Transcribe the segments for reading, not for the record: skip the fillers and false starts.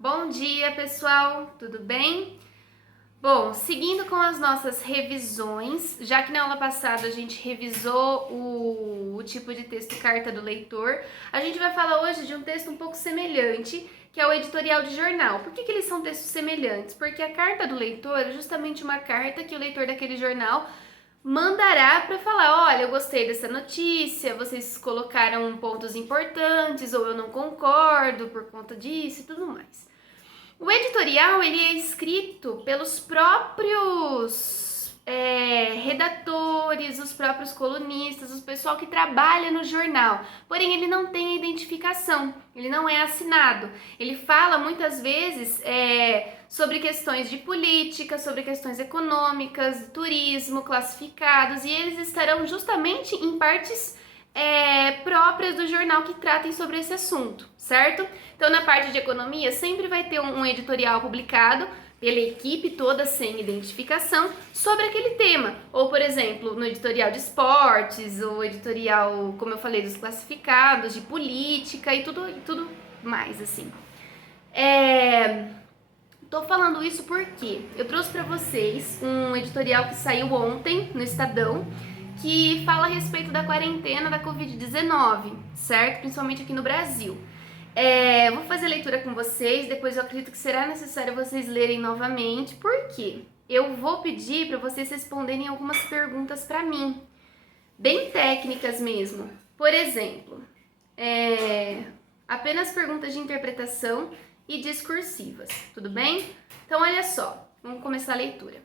Bom dia, pessoal, tudo bem? Bom, seguindo com as nossas revisões, já que na aula passada a gente revisou o tipo de texto carta do leitor, a gente vai falar hoje de um texto um pouco semelhante, que é o editorial de jornal. Por que eles são textos semelhantes? Porque a carta do leitor é justamente uma carta que o leitor daquele jornal mandará para falar, olha, eu gostei dessa notícia, vocês colocaram pontos importantes, ou eu não concordo por conta disso e tudo mais. O editorial ele é escrito pelos próprios redatores, os próprios colunistas, o pessoal que trabalha no jornal. Porém, ele não tem identificação, ele não é assinado. Ele fala muitas vezes sobre questões de política, sobre questões econômicas, turismo, classificados, e eles estarão justamente em partes próprias do jornal que tratem sobre esse assunto, certo? Então, na parte de economia, sempre vai ter um editorial publicado pela equipe toda sem identificação sobre aquele tema. Ou, por exemplo, no editorial de esportes, ou editorial, como eu falei, dos classificados, de política e tudo mais, assim. Tô falando isso porque eu trouxe para vocês um editorial que saiu ontem no Estadão, que fala a respeito da quarentena da Covid-19, certo? Principalmente aqui no Brasil. Vou fazer a leitura com vocês, depois eu acredito que será necessário vocês lerem novamente, porque eu vou pedir para vocês responderem algumas perguntas para mim, bem técnicas mesmo. Por exemplo, apenas perguntas de interpretação e discursivas, tudo bem? Então, olha só, vamos começar a leitura.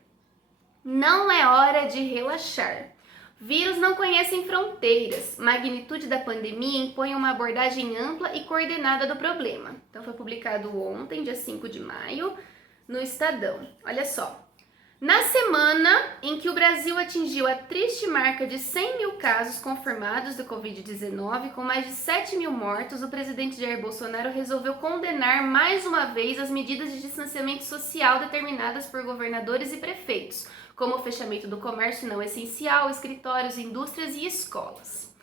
Não é hora de relaxar. Vírus não conhecem fronteiras. Magnitude da pandemia impõe uma abordagem ampla e coordenada do problema. Então, foi publicado ontem, dia 5 de maio, no Estadão. Olha só. Na semana em que o Brasil atingiu a triste marca de 100 mil casos confirmados do Covid-19, com mais de 7 mil mortos, o presidente Jair Bolsonaro resolveu condenar mais uma vez as medidas de distanciamento social determinadas por governadores e prefeitos, como o fechamento do comércio não essencial, escritórios, indústrias e escolas.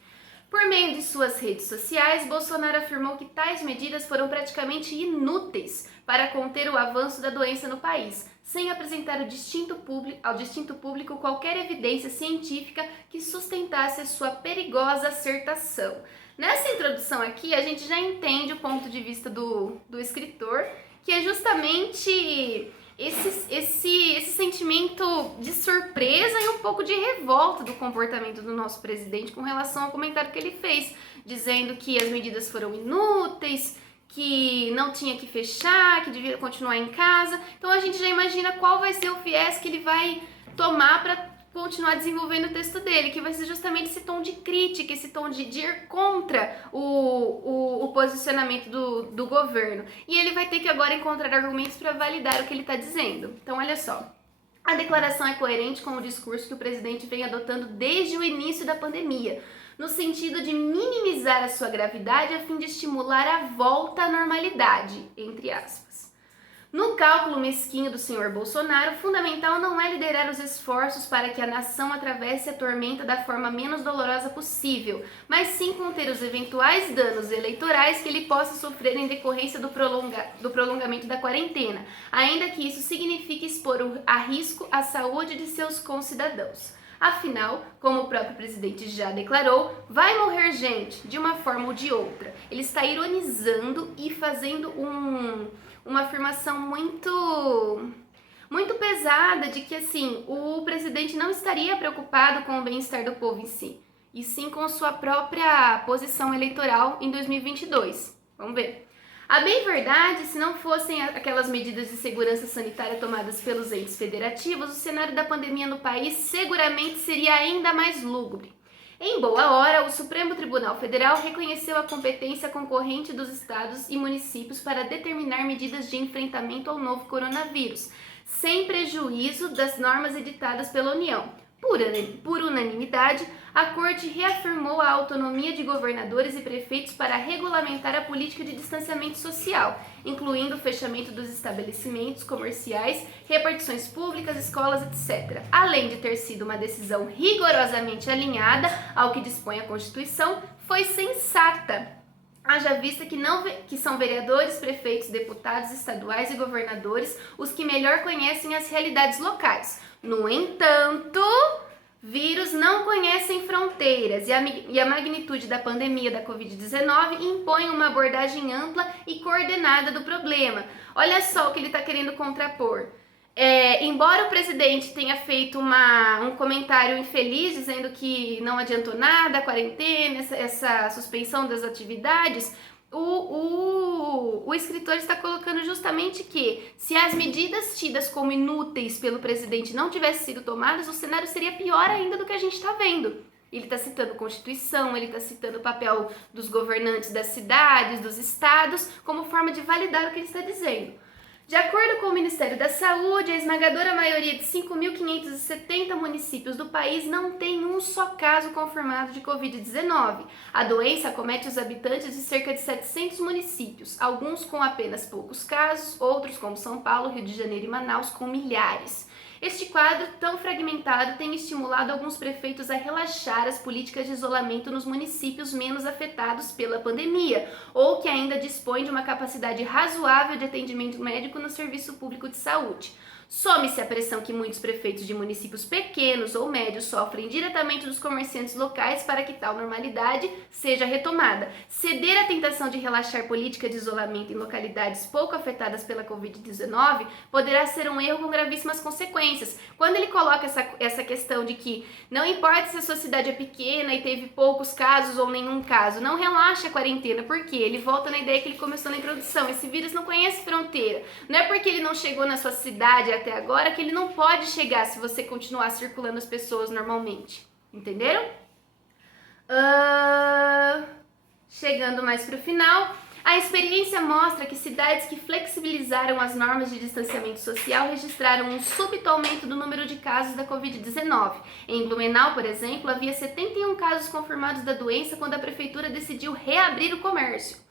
Por meio de suas redes sociais, Bolsonaro afirmou que tais medidas foram praticamente inúteis para conter o avanço da doença no país, sem apresentar ao distinto público qualquer evidência científica que sustentasse a sua perigosa assertação. Nessa introdução aqui, a gente já entende o ponto de vista do escritor, que é justamente esse sentimento de surpresa e um pouco de revolta do comportamento do nosso presidente com relação ao comentário que ele fez, dizendo que as medidas foram inúteis, que não tinha que fechar, que devia continuar em casa. Então a gente já imagina qual vai ser o viés que ele vai tomar para continuar desenvolvendo o texto dele, que vai ser justamente esse tom de crítica, esse tom de ir contra o posicionamento do governo. E ele vai ter que agora encontrar argumentos para validar o que ele está dizendo. Então, olha só. A declaração é coerente com o discurso que o presidente vem adotando desde o início da pandemia, no sentido de minimizar a sua gravidade a fim de estimular a volta à normalidade, entre aspas. No cálculo mesquinho do senhor Bolsonaro, fundamental não é liderar os esforços para que a nação atravesse a tormenta da forma menos dolorosa possível, mas sim conter os eventuais danos eleitorais que ele possa sofrer em decorrência do prolongamento da quarentena, ainda que isso signifique expor a risco a saúde de seus concidadãos. Afinal, como o próprio presidente já declarou, vai morrer gente de uma forma ou de outra. Ele está ironizando e fazendo uma afirmação muito pesada de que, assim, o presidente não estaria preocupado com o bem-estar do povo em si, e sim com sua própria posição eleitoral em 2022. Vamos ver. A bem verdade, se não fossem aquelas medidas de segurança sanitária tomadas pelos entes federativos, o cenário da pandemia no país seguramente seria ainda mais lúgubre. Em boa hora, o Supremo Tribunal Federal reconheceu a competência concorrente dos estados e municípios para determinar medidas de enfrentamento ao novo coronavírus, sem prejuízo das normas editadas pela União. Por unanimidade, a Corte reafirmou a autonomia de governadores e prefeitos para regulamentar a política de distanciamento social, incluindo o fechamento dos estabelecimentos comerciais, repartições públicas, escolas, etc. Além de ter sido uma decisão rigorosamente alinhada ao que dispõe a Constituição, foi sensata Haja vista que são vereadores, prefeitos, deputados estaduais e governadores os que melhor conhecem as realidades locais. No entanto, vírus não conhecem fronteiras e a magnitude da pandemia da Covid-19 impõe uma abordagem ampla e coordenada do problema. Olha só o que ele está querendo contrapor. Embora o presidente tenha feito um comentário infeliz dizendo que não adiantou nada a quarentena, essa suspensão das atividades, o escritor está colocando justamente que se as medidas tidas como inúteis pelo presidente não tivessem sido tomadas, o cenário seria pior ainda do que a gente está vendo. Ele está citando Constituição, ele está citando o papel dos governantes das cidades, dos estados, como forma de validar o que ele está dizendo. De acordo com o Ministério da Saúde, a esmagadora maioria de 5.570 municípios do país não tem um só caso confirmado de Covid-19. A doença acomete os habitantes de cerca de 700 municípios, alguns com apenas poucos casos, outros como São Paulo, Rio de Janeiro e Manaus com milhares. Este quadro tão fragmentado tem estimulado alguns prefeitos a relaxar as políticas de isolamento nos municípios menos afetados pela pandemia, ou que ainda dispõem de uma capacidade razoável de atendimento médico no serviço público de saúde. Some-se a pressão que muitos prefeitos de municípios pequenos ou médios sofrem diretamente dos comerciantes locais para que tal normalidade seja retomada. Ceder à tentação de relaxar política de isolamento em localidades pouco afetadas pela Covid-19 poderá ser um erro com gravíssimas consequências. Quando ele coloca essa questão de que não importa se a sua cidade é pequena e teve poucos casos ou nenhum caso, não relaxa a quarentena, porque ele volta na ideia que ele começou na introdução. Esse vírus não conhece fronteira. Não é porque ele não chegou na sua cidade até agora que ele não pode chegar se você continuar circulando as pessoas normalmente. Entenderam? Chegando mais para o final, a experiência mostra que cidades que flexibilizaram as normas de distanciamento social registraram um súbito aumento do número de casos da Covid-19. Em Blumenau, por exemplo, havia 71 casos confirmados da doença quando a prefeitura decidiu reabrir o comércio.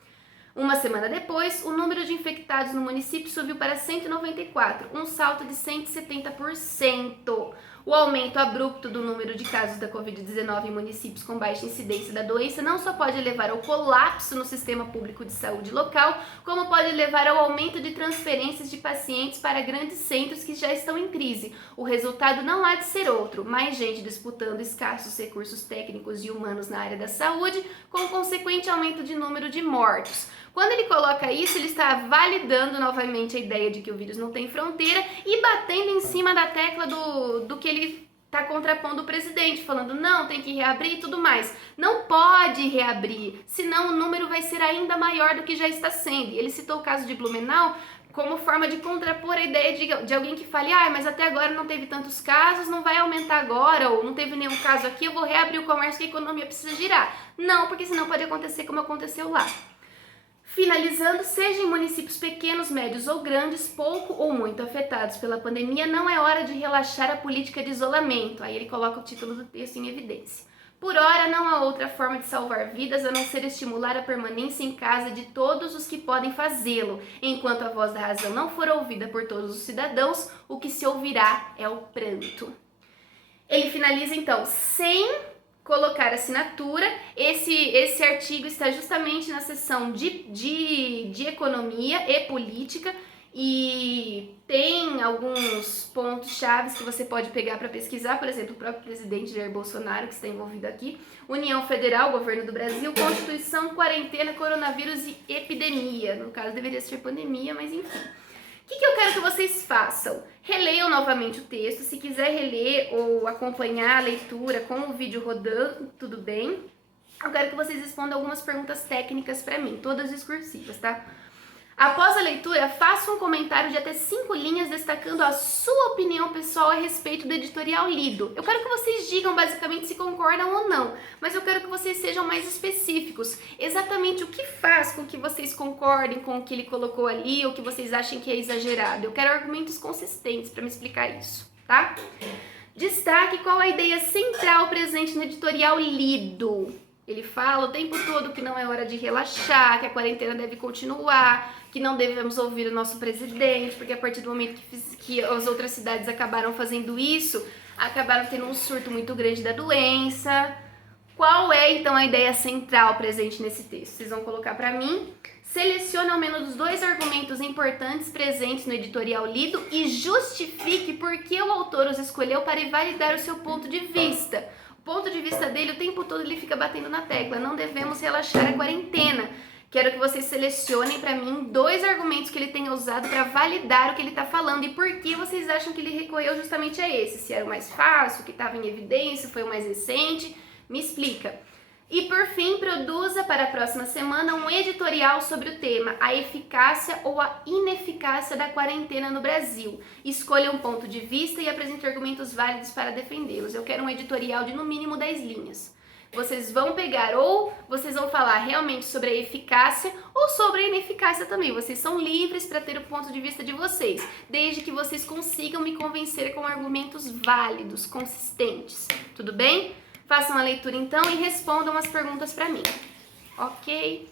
Uma semana depois, o número de infectados no município subiu para 194, um salto de 170%. O aumento abrupto do número de casos da Covid-19 em municípios com baixa incidência da doença não só pode levar ao colapso no sistema público de saúde local, como pode levar ao aumento de transferências de pacientes para grandes centros que já estão em crise. O resultado não há de ser outro: mais gente disputando escassos recursos técnicos e humanos na área da saúde, com consequente aumento de número de mortos. Quando ele coloca isso, ele está validando novamente a ideia de que o vírus não tem fronteira e batendo em cima da tecla do que ele está contrapondo o presidente, falando não, tem que reabrir e tudo mais. Não pode reabrir, senão o número vai ser ainda maior do que já está sendo. Ele citou o caso de Blumenau como forma de contrapor a ideia de alguém que fale, mas até agora não teve tantos casos, não vai aumentar agora, ou não teve nenhum caso aqui, eu vou reabrir o comércio que a economia precisa girar. Não, porque senão pode acontecer como aconteceu lá. Finalizando, seja em municípios pequenos, médios ou grandes, pouco ou muito afetados pela pandemia, não é hora de relaxar a política de isolamento. Aí ele coloca o título do texto em evidência. Por ora, não há outra forma de salvar vidas a não ser estimular a permanência em casa de todos os que podem fazê-lo. Enquanto a voz da razão não for ouvida por todos os cidadãos, o que se ouvirá é o pranto. Ele finaliza então sem colocar assinatura. Esse artigo está justamente na seção de economia e política e tem alguns pontos chaves que você pode pegar para pesquisar, por exemplo, o próprio presidente Jair Bolsonaro, que está envolvido aqui, União Federal, Governo do Brasil, Constituição, quarentena, coronavírus e epidemia. No caso deveria ser pandemia, mas enfim. O que eu quero que vocês façam? Releiam novamente o texto. Se quiser reler ou acompanhar a leitura com o vídeo rodando, tudo bem. Eu quero que vocês respondam algumas perguntas técnicas para mim, todas discursivas, tá? Após a leitura, faça um comentário de até 5 linhas destacando a sua opinião pessoal a respeito do editorial lido. Eu quero que vocês digam basicamente se concordam ou não, mas eu quero que vocês sejam mais específicos. Exatamente o que faz com que vocês concordem com o que ele colocou ali ou que vocês achem que é exagerado. Eu quero argumentos consistentes para me explicar isso, tá? Destaque qual a ideia central presente no editorial lido. Ele fala o tempo todo que não é hora de relaxar, que a quarentena deve continuar, que não devemos ouvir o nosso presidente, porque a partir do momento que as outras cidades acabaram fazendo isso, acabaram tendo um surto muito grande da doença. Qual é, então, a ideia central presente nesse texto? Vocês vão colocar para mim. Selecione ao menos 2 argumentos importantes presentes no editorial lido e justifique por que o autor os escolheu para validar o seu ponto de vista. O ponto de vista dele, o tempo todo, ele fica batendo na tecla. Não devemos relaxar a quarentena. Quero que vocês selecionem para mim 2 argumentos que ele tenha usado para validar o que ele está falando e por que vocês acham que ele recorreu justamente a esse. Se era o mais fácil, o que estava em evidência, foi o mais recente. Me explica. E por fim, produza para a próxima semana um editorial sobre o tema, a eficácia ou a ineficácia da quarentena no Brasil. Escolha um ponto de vista e apresente argumentos válidos para defendê-los. Eu quero um editorial de no mínimo 10 linhas. Vocês vão pegar ou vocês vão falar realmente sobre a eficácia ou sobre a ineficácia também. Vocês são livres para ter o ponto de vista de vocês, desde que vocês consigam me convencer com argumentos válidos, consistentes. Tudo bem? Façam a leitura então e respondam as perguntas para mim. Ok?